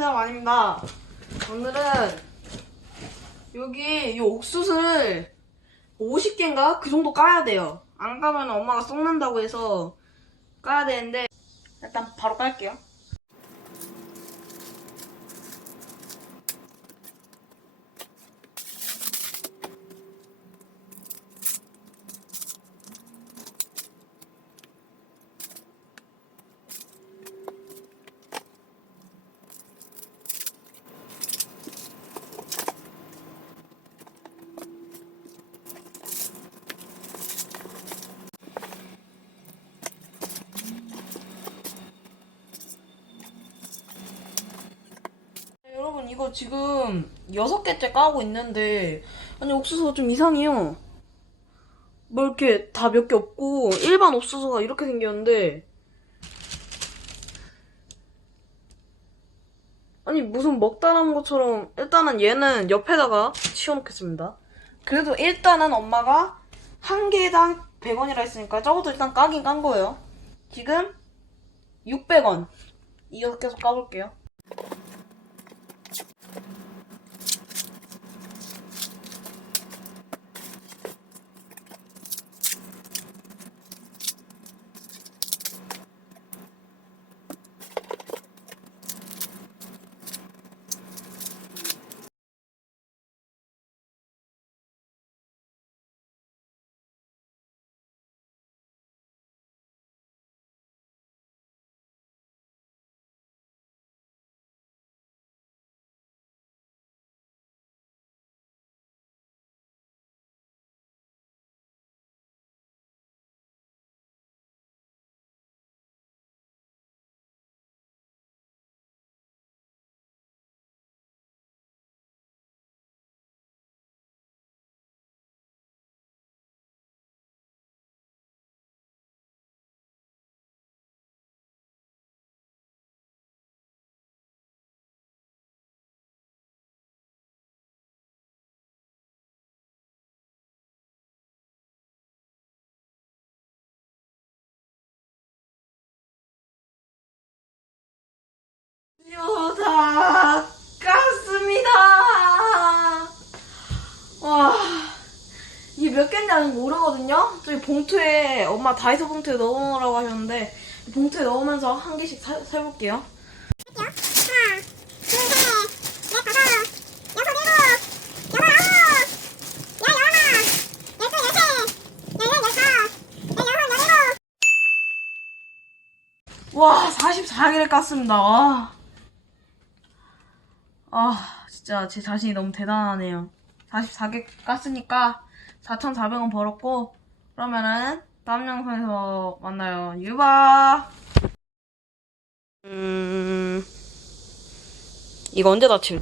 왔습니다. 오늘은 여기 이 옥수수를 50개인가? 그 정도 까야 돼요. 안 까면 엄마가 썩는다고 해서 까야 되는데 일단 바로 깔게요. 이거 지금 여섯 개째 까고 있는데 아니 옥수수가 좀 이상해요. 뭐 이렇게 다 몇 개 없고 일반 옥수수가 이렇게 생겼는데 아니 무슨 먹다 남은 것처럼 일단은 얘는 옆에다가 치워놓겠습니다. 그래도 일단은 엄마가 한 개당 100원이라 했으니까 적어도 일단 까긴 깐 거예요. 지금 600원. 이어서 계속 까볼게요. 다 깠습니다. 와, 이게 아직 모르거든요. 저기 봉투에 엄마 다이소 봉투에 넣어놓으라고 하셨는데 봉투에 넣으면서 한 개씩 사, 세볼게요. 와, 44개를 깠습니다. 와. 아, 진짜 제 자신이 너무 대단하네요. 44개 깠으니까 4,400원 벌었고, 그러면은 다음 영상에서 만나요. 유바! 음, 이거 언제 다칠지?